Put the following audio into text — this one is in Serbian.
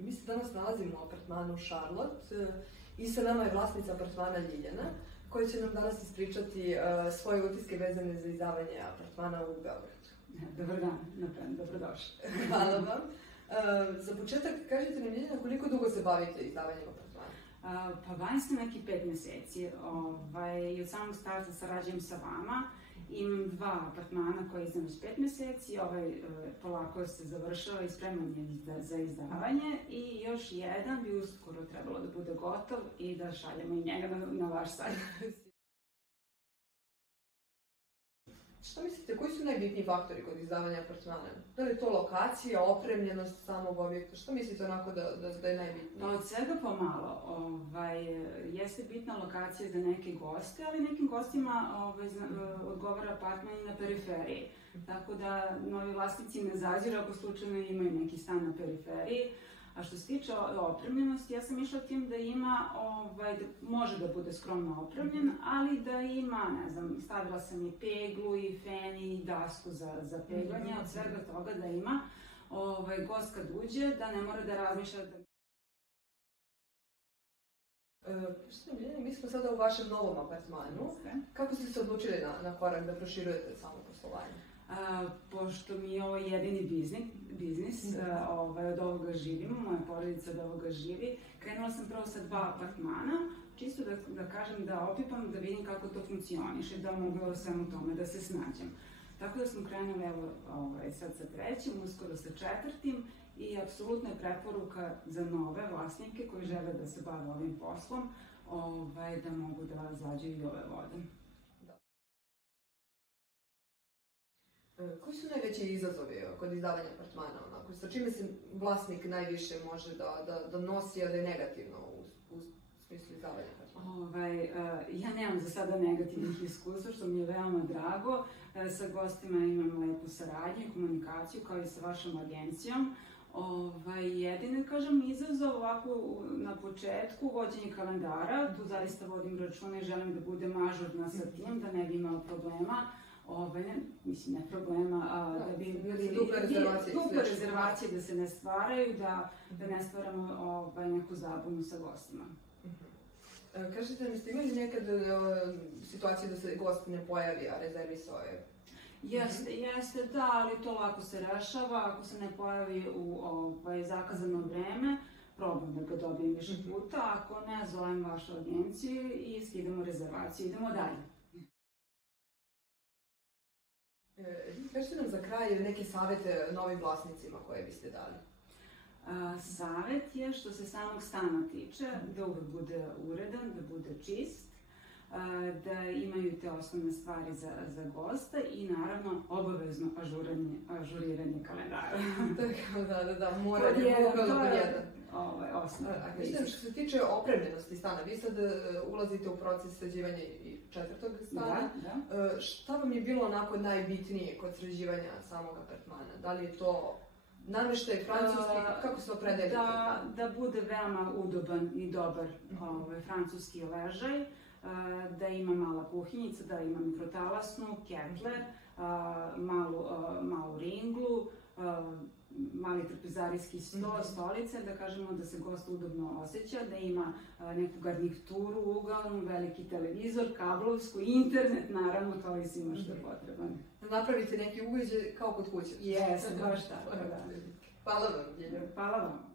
Mi se danas nalazimo u apartmanu Charlotte i sa nama je vlasnica apartmana Ljiljana, koja će nam danas ispričati svoje utiske vezane za izdavanje apartmana u Beogradu. Dobar dan, dobrodošli. Hvala vam. Za početak, kažite nam, Ljiljana, koliko dugo se bavite izdavanjem apartmana? Pa bavim se neki 5 meseci i od samog starta sarađujem sa vama. Imam 2 apartmana koje izdam već 5 meseci, polako se završava i spreman je za izdavanje i još jedan bi uskoro trebalo da bude gotov i da šaljemo i njega na vaš sajt. Šta mislite, koji su najbitniji faktori kod izdavanja apartmana? Da li je to lokacija, opremljenost samog objekta? Šta mislite onako da je najbitnije? Pa od svega pomalo. Jeste bitna lokacija za neke goste, ali nekim gostima odgovara apartman i na periferiji. Tako da novi vlasnici ne zaziru ako slučajno imaju neki stan na periferiji. A što se tiče opremljenosti, ja sam išla tim da ima, može da bude skromno opremljen, ali da ima, ne znam, stavila sam i peglu i fen i dasku za peglanje, od svega toga da ima gost kad uđe, da ne mora da razmišlja da... Mi smo sada u vašem novom apartmanu. Kako ste se odlučili na korak da proširujete samo poslovanje? Pošto mi je ovo jedini biznis, od ovoga živimo, moja porodica od ovoga živi, krenula sam prvo sa 2 apartmana, čisto da kažem, da opipam, da vidim kako to funkcioniše, da mogu o svemu tome da se snađem. Tako da sam krenula sad sa 3, uskoro sa 4 i apsolutno je preporuka za nove vlasnike koji žele da se bave ovim poslom, da mogu da zađu i ove vode. Koji su najveći izazovi kod izdavanja apartmana? Sa čime se vlasnik najviše može da nosi, a da je negativno u smislu izdavanja apartmana? Ja nemam za sada negativnih iskustva, što mi je veoma drago. Sa gostima imam lepu saradnju i komunikaciju, kao i sa vašom agencijom. Jedini, kažem, izazov ovako na početku, vođenje kalendara. Tu zaista vodim računa i želim da budem ažurna sa tim, da ne bi imala problema. Ne problema, da bi bili duple rezervacije da se ne stvaraju, da ne stvaramo neku zabunu sa gostima. Kažete mi, ste imali nekad situaciju da se gost ne pojavi, a rezervisao je? Jeste, da, ali to lako se rešava. Ako se ne pojavi u zakazano vreme, probam da ga dobijem više puta. Ako ne, zovem vašu agenciju i skidamo rezervaciju. Idemo dalje. Kažete nam za kraj neke savete novim vlasnicima koje biste dali? Savet je, što se samog stana tiče, da uvek bude uredan, da bude čist, da imaju te osnovne stvari za gosta i naravno obavezno ažuriranje kalendara. Da, mora je bukvalno pod jedan. Osnovno. Što se tiče opremljenosti stana, vi sad ulazite u proces sređivanja i 4. stana. Šta vam je bilo onako najbitnije kod sređivanja samog apartmana? Da li je to nameštaj francuski, kako se opredelite? Da bude veoma udoban i dobar francuski ležaj, da ima mala kuhinjica, da ima mikrotalasnu, ketler, malu ringlu, mali trpezarijski sto, stolice, da kažemo da se gost udobno osjeća, da ima neku garnituru uglavnom, veliki televizor, kablovsku, internet, naravno, kao i svima što je potreban. Napravite neki uređaj kao kod kuće. Jeste, baš tako, da. Hvala vam, Ljiljana. Hvala vam.